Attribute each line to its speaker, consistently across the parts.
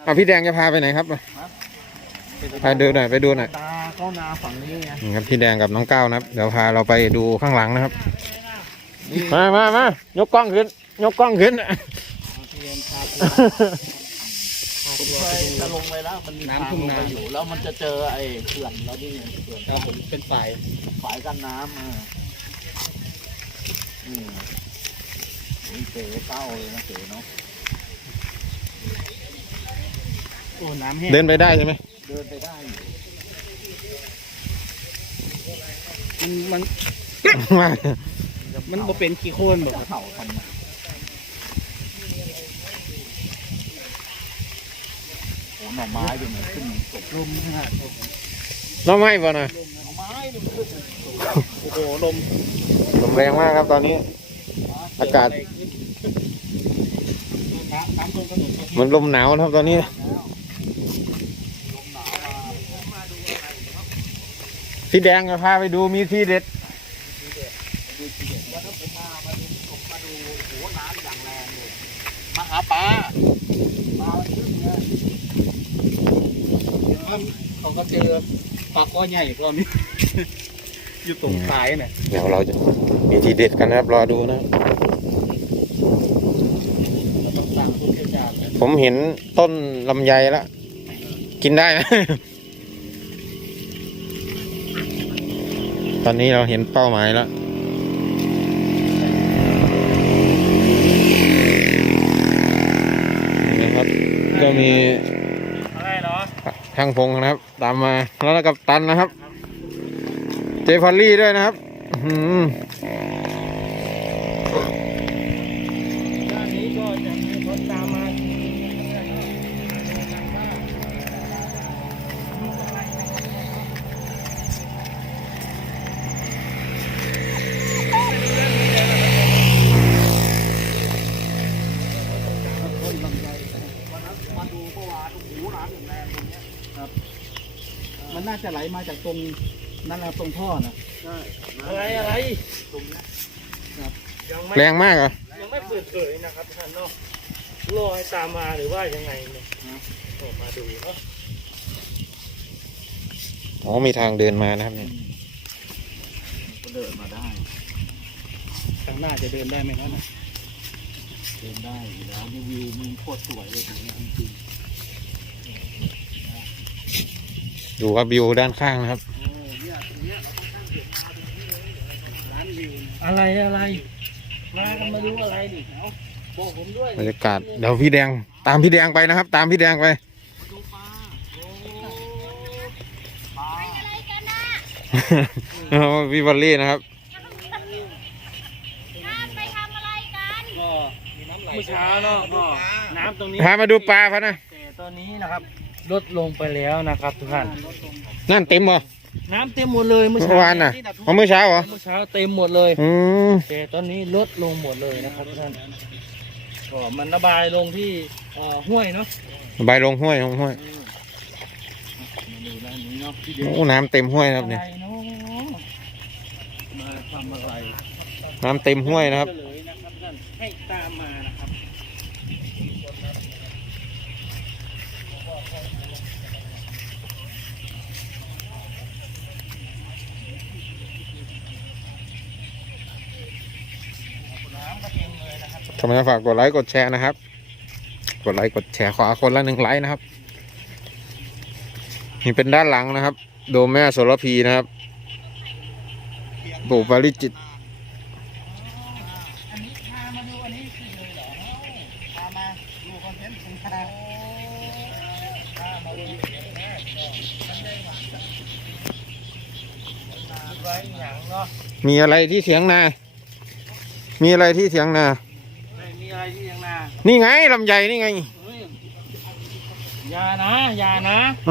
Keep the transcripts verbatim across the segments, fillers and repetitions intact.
Speaker 1: อ่ะพี่แดงจะพาไปไหนครับพาดูหน่อยไปดูหน่อย
Speaker 2: ตาเข้านาฝั่งนี้ไง
Speaker 1: นี่ครับพี่แดงกับน้องก้าวนะครับเดี๋ยวพาเราไปดูข้างหลังนะครับมามามายกกล้องขึ้นยกกล้องขึ้น
Speaker 2: ผมเคยจะลงไปแล้วมันมีน้ำทุ่งนาอยู่แล้วมันจะเจอไอ้เขื่อนแล้วนี่เขื่อนครับผมเป็นฝ่ายฝ่ายกันน้ำอ่ะอืมนี่เก๋เก้าเลยนะเก๋เนาะโอ้น้ำแห้ง
Speaker 1: เดินไปได้ใช่ไหม
Speaker 2: เดินไปได้มันมัน
Speaker 1: มา
Speaker 2: มันบ่เป็นขี้โคลนแบบเข่าทำโอ้หน่อไม้ดูเหมือนขึ้นตกลมขนาด
Speaker 1: น้องไม้ป่ะนะ
Speaker 2: หน่อไม้ดูขึ้นโอ้โหลม
Speaker 1: ลมแรงมากครับตอนนี้อากาศมันลมหนาวนะครับตอนนี้พี่แดงจะพาไปดูมีที่เด็ด
Speaker 2: มาหาปลาปลาขึ้นเลยเขาก็เจอปลาก้อใหญ่รอบนี้ อยู่ตรงสายเนี่ย
Speaker 1: เดี๋ยวเราจะมีที่เด็ดกันนะครับรอดูนะผมเห็นต้นลำไยแล้วกินได้ไหม ตอนนี้เราเห็นเป้าหมายแล้วนะครับก็มีอะไรเนาะช่างพงนะครับตามมาแล้วกับตันนะครับเจฟอลลี่ด้วยนะครับอืม
Speaker 2: ด้านนี้ก็จะมีคนตามมามันน่าจะไหลมาจากตรงนั่นแหละตรงท่อนะอะไรอะไรตรงนี้ครับยังไม่
Speaker 1: แรงมากเหรอ
Speaker 2: ยังไม่เปิดเผยนะครับท่านเนาะรอให้ตามมาหรือว่ายังไงเนี่ยออกมาดูเนาะ
Speaker 1: อ๋อมีทางเดินมานะครับเนี่ย
Speaker 2: ก็เดินมาได้ทางหน้าจะเดินได้ไหมครับนะเดินได้อยู่แล้วนี่วิวมันโคตรสวยเลยตรงนี้จริง
Speaker 1: ดูครับวิวด้านข้างนะครับ
Speaker 2: อะไรอะไรมากันมาดูอะไรดิเอาบอกผมด้วย
Speaker 1: บรรยากาศเดี๋ยวพี่แดงตามพี่แดงไปนะครับ ตามพี่แดงไป
Speaker 2: ดูปลาปลา
Speaker 1: พี่บอลลี่นะครับ
Speaker 3: ไปทำอะไรกัน
Speaker 2: ก็เมื่อเช้าเนาะก็น้ำตรงนี้
Speaker 1: พามาดูปลาพะนะ
Speaker 2: แต่ตอนนี้นะครับลดลงไปแล้วนะครับทุกท่าน
Speaker 1: นั่นเต็มเหรอ
Speaker 2: น้ำเต็มหมดเลยเมื่อ
Speaker 1: เมื่
Speaker 2: เช้าว
Speaker 1: านน่ะเอาเมื่อเช้าเหรอ
Speaker 2: เมื่อเช้าเต็มหมดเลย
Speaker 1: อืม
Speaker 2: แต่ตอนนี้ลดลงหมดเลยนะครับทุกท่านก็มันระบายลงที่เอ่อห้วยเนาะ
Speaker 1: ใบลงห้วยลงห้วย
Speaker 2: มาดูด้านนี้เนาะที่เดียว
Speaker 1: โอ้น้ำเต็มห้วยนะครับ
Speaker 2: อะไร
Speaker 1: เนี่ย
Speaker 2: เนาะมาทำอะไร
Speaker 1: น้ำเต็มห้วยนะครับ
Speaker 2: เฉลยนะครับท่านให้ตามมานะครับ
Speaker 1: ทำไมฝากกดไลค์กดแชร์นะครับ กดไลค์กดแชร์ขอคนละหนึ่งไลค์นะครับนี่เป็นด้านหลังนะครับ โดมแม่โสระพีนะครับปู่ปาริจิต
Speaker 2: อันนี้พามาดูอันนี้คือเลยเหรอพามาดูคอนเทนต์สินค้าพามาดูมันได้หวานไว้อย่างเนาะ
Speaker 1: มีอะไรที่เถียงนา มีอะไรที่เถียงนา
Speaker 2: ไม่มีอะไรที่ยังนา
Speaker 1: นี่ไงลำไยนี่ไง
Speaker 2: เฮ้ยอย่านะอย่านะ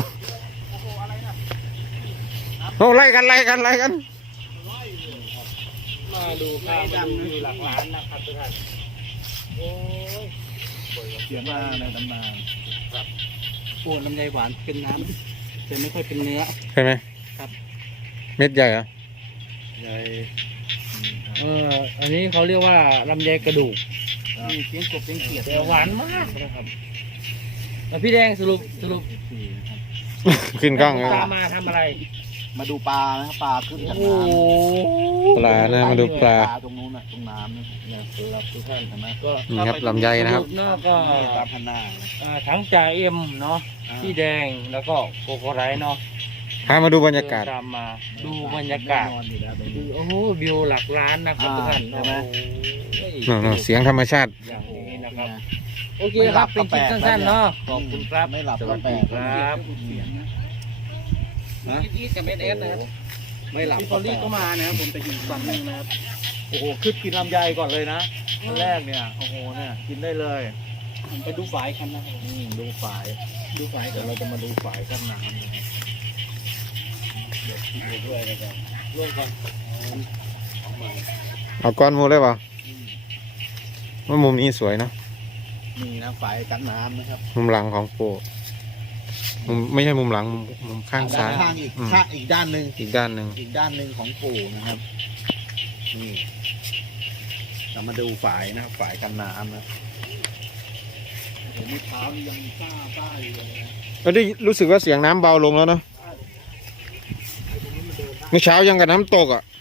Speaker 1: โอ้ไล่กันไล่กันไล่กัน
Speaker 2: มาดูพามาดูอยู่หลักล้านนะครับทุกท่านโอ้ยเสียมาในตำนานครับโอ้ลำไยหวานเป็นน้ำแต่ไม่ค่อยเป็นเนื้อ
Speaker 1: ใช่ไหม
Speaker 2: ครับ
Speaker 1: เม็ดใหญ่เหรอ
Speaker 2: ใหญ่เอออันนี้เขาเรียกว่าลำไยกระดูกมีเสียงกบเสียงเขียดแต่หวานมากนะครับแล้วพี่แดงสรุปสรุป
Speaker 1: ขึ้นกล้องเลย
Speaker 2: ตามมาทำอะไร
Speaker 4: มาดูปลานะครับปลาขึ้นจาก
Speaker 2: โอ้
Speaker 4: น้
Speaker 2: โห
Speaker 1: ปลานะมาดูปลา
Speaker 4: ตรงนู้นน่ะตรงน้ำนะเนี่ยครับทุกท่านเห็นไหมก็
Speaker 1: นี่ครับลำไยนะครับ
Speaker 2: สปเนาะก็
Speaker 4: ตามพันหน้านะ
Speaker 2: อ่าทั้งจ่าเอ็มเนาะพี่แดงแล้วก็โกโกไรเนาะ
Speaker 1: พามาดูบรรยากาศ
Speaker 2: เดินตามมาดูบรรยากาศ
Speaker 4: แน่นอนอยู่แล้วตรง
Speaker 2: ดู
Speaker 4: นี้
Speaker 2: โอ้โหวิวหลักล้านนะครับทุกท่าน
Speaker 4: ใช่ไหม
Speaker 2: โอ้โห
Speaker 1: นู่นๆเสียงธรรมชาติ
Speaker 2: อย่างนี้นะครับโอเคครับเป็นคลิปสั้นๆเนาะขอบคุณครับ
Speaker 4: ไม่หลับ
Speaker 2: สวัส
Speaker 4: ก็แปล
Speaker 2: ดี
Speaker 4: ก
Speaker 2: ครับ
Speaker 4: นะ
Speaker 2: นี่กับเอสเอสนะครับ
Speaker 4: ไม่หลับ
Speaker 2: พี่ฟอลลี่ก็มานะครับผมไปอยู่ฝั่งนึงนะครับ
Speaker 4: โอ้โหขึ้นกินลำไยก่อนเลยนะอันแรกเนี่ยโอ้โหเนี่ยกินได้เลย
Speaker 2: ผมไปดูฝายคันนะครับ
Speaker 4: อืมดูฝายดูฝายเดี๋ยวเราจะมาดูฝายข้างน้ำนะครับเดี๋ยวกินไปด้วยกัน
Speaker 2: ร่วมกัน
Speaker 1: เอาก้อนหมูเลยเปล่าว่ามุมนี้สวยเนอะ
Speaker 4: นี่นะฝายกันน้ำนะครับ
Speaker 1: มุมหลังของโปมุมไม่ใช่มุมหลังมุมมุมข้างซ้าย
Speaker 4: ข้างอีก
Speaker 1: อืม
Speaker 4: ข้างอีกด้านหนึ่ง
Speaker 1: อีกด้านหนึ่ง
Speaker 4: อีกด้านหนึ่งของปู่นะครับ นี่ เรามาดูฝายนะฝายกันน้ำนะเห็นเมื่อเช้านี่ยังซ่าซ่าอยู่เลยนะ
Speaker 1: ก็ได้รู้สึกว่าเสียงน้ำเบาลงแล้วเนาะเมื่อเช้ายังกับน้ำตกอ่ะ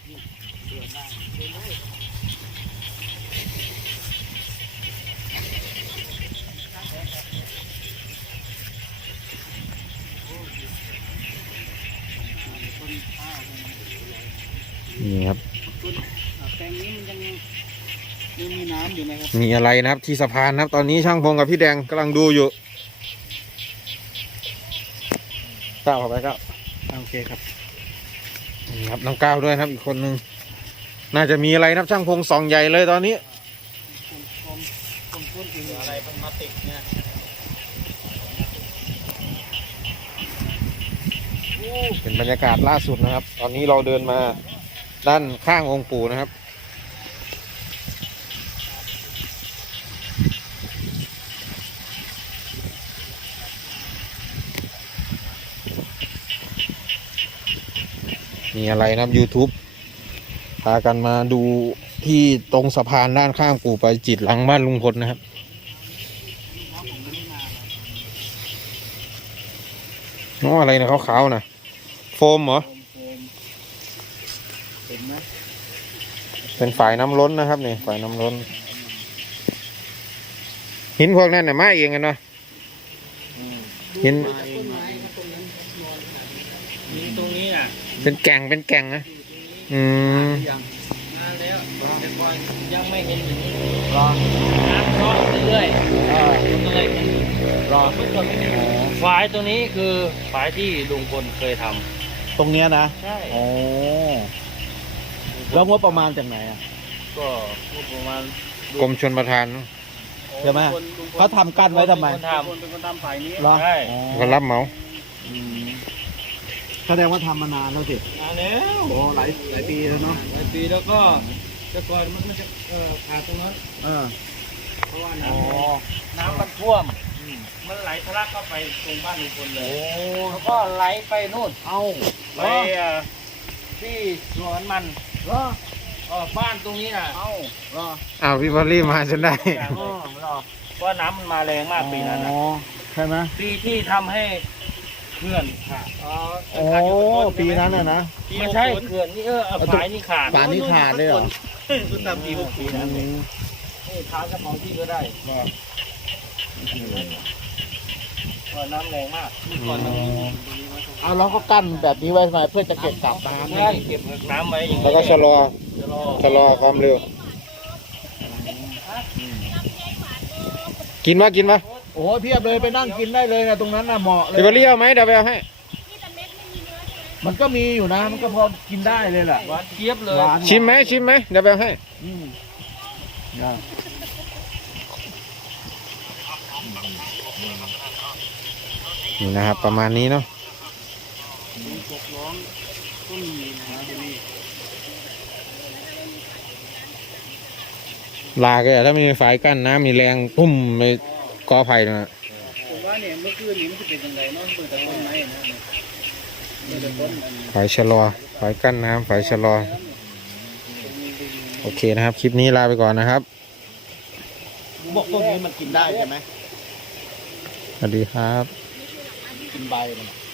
Speaker 1: นี่ครับ
Speaker 2: แปลงนี้มันยังยังมีน้ำอยู่นะครับ
Speaker 1: มีอะไรนะครับที่สะพานนะครับ ตอนนี้ช่างพงกับพี่แดงกำลังดูอยู่ก้าวเข้าไปครับ
Speaker 4: โอเคครับ
Speaker 1: นี่ครับน้องก้าวด้วยนะครับอีกคนนึงน่าจะมีอะไรนะครับช่างพงส่องใหญ่เลยตอนนี้
Speaker 2: คนต้นอื่นอะไรมันมาติดเนี่ย
Speaker 1: เป็นบรรยากาศล่าสุดนะครับ ตอนนี้เราเดินมาด้านข้างองค์ปู่นะครับมีอะไรนะครับ YouTube พากันมาดูที่ตรงสะพานด้านข้างปู่ไปจิตรหลังบ้านลุงพลนะครับน้องอะไรนะขาวๆนะโฟมเหรอ
Speaker 4: เห็นไหม
Speaker 1: เป็นฝ่ายน้ำล้นนะครับนี่ฝ่ายน้ำล้นหินพวกนั้นเนี่ยมาเองกันเนาะ
Speaker 4: อืม
Speaker 1: หิน
Speaker 2: ต้นไม้ครับตรงนั้นนอนมีตรงนี้น่ะ
Speaker 1: เป็นแก่งเป็นแก่งนะอืม
Speaker 4: ยัง
Speaker 2: มาแล้วแต่ก่อนยังไม่เห็นอย่างนี้
Speaker 4: รอ
Speaker 2: น้ำเข้าเรื่อย
Speaker 4: อ่า
Speaker 2: ๆมันก็เลยมัน
Speaker 4: รอ
Speaker 2: เมื่อก่อนไม่มีฝายตัวนี้คือฝายที่ลุงพลเคยท
Speaker 4: ตรงเนี้ยนะ
Speaker 2: ำใช่
Speaker 4: โอ้แล้วงบประมาณจากไหนอ่ะ
Speaker 2: ก็งบประมาณ
Speaker 1: กรมชลประทาน
Speaker 4: ใช่ไหมเขาทำกั้นไว้ทำไม
Speaker 2: เป็นคนทำเป็นคนทำฝายนี้
Speaker 4: เหรอ
Speaker 2: ใช่
Speaker 4: อ๋อ
Speaker 1: ก็รับเหมา
Speaker 4: อืมแสดงว่าทำมานานแล้วสิ
Speaker 2: มาแล้ว
Speaker 4: โอ้หลายหลายปีแล้วเนาะ
Speaker 2: หลายปีแล้วก็แต่ก่อนมันไม่จะเอ่อขาดตรงนั้น
Speaker 4: เออ
Speaker 2: เพราะว่า
Speaker 4: อ๋
Speaker 2: น้
Speaker 4: อ
Speaker 2: ำน้ำมันท่วม มันไหลทะลักเข้าไปตรงบ้านลุงพลเล
Speaker 4: โอ้
Speaker 2: ยแล้วก็ไหลไปนู่น
Speaker 4: เอ้า
Speaker 2: ไปเอ่อที่สวนมัน
Speaker 4: เหรอ
Speaker 2: เออบ้านตรงนี้น่ะ
Speaker 4: เอ้าเหรอ
Speaker 1: อ้าวพี่พอลลี่มาจนได้
Speaker 2: อ๋อเหรอเพราะน้ำมันมาแรงมากปีนั้น
Speaker 4: อ๋
Speaker 2: นะ
Speaker 4: อใช่ไหม
Speaker 2: ปีที่ทำให้เขื่อนขาดอ๋อ
Speaker 4: โอ้ปีนั้นน่ะนะ
Speaker 2: ไม่ใช่เขื่อนนี่เออเอาฝายนี่ขาด
Speaker 4: ฝายนี่ขาดเลยเหรอ
Speaker 2: คุณทำปีหกปีนะ
Speaker 4: อืม
Speaker 2: นี่ท้าเจ้าของที่ก็ได้ว่าน้ำแรงมากก่อนน้ำ
Speaker 4: เอาเราก็กั้นแบบนี้ไว้ทำไมเพื่อจะเก็บกลับน้ำ
Speaker 2: ใช่
Speaker 4: นี่
Speaker 2: เก็บน้ำไว้อย่าง
Speaker 1: แล้วก็ชะลอ
Speaker 2: จะรอ
Speaker 1: ชะลอความเร็ว กินมากินมา
Speaker 4: โอ้โหเพียบเลยไปนั่งกินได้เลยนะตรงนั้นน่ะเหมาะเลย
Speaker 1: พี่พอลลี่เอาไหมเดี๋ยวไปเอาให้
Speaker 4: มันก็มีอยู่นะ มันก็พอกินได้เลยแหละ
Speaker 2: หวานเจี๊ยบเลย
Speaker 4: หวาน
Speaker 1: ชิมไหมชิมไหมเดี๋ยวไปเอาให้
Speaker 4: อืมได้
Speaker 1: นี่นะครับ ประมาณนี้เนาะลาก็ถ้าไม่มีฝายกั้นน้ำมีแรงพุ่มไปกอไผ่นะ
Speaker 2: ผมว่าเนี่ยเมื่อคืนนี้มันจะเป็นยังไงเนาะเปิดแต่ต้นไม้นะเปิดแต่ต้นอัน
Speaker 1: ฝายชะลอฝายกั้นน้ำฝายชะลอ โอเคนะครับ คลิปนี้ลาไปก่อนนะครับ
Speaker 4: บอกต้นนี้มันกินได้ใช่ไหม
Speaker 1: วัสดีครับ
Speaker 2: กินใบมันอะ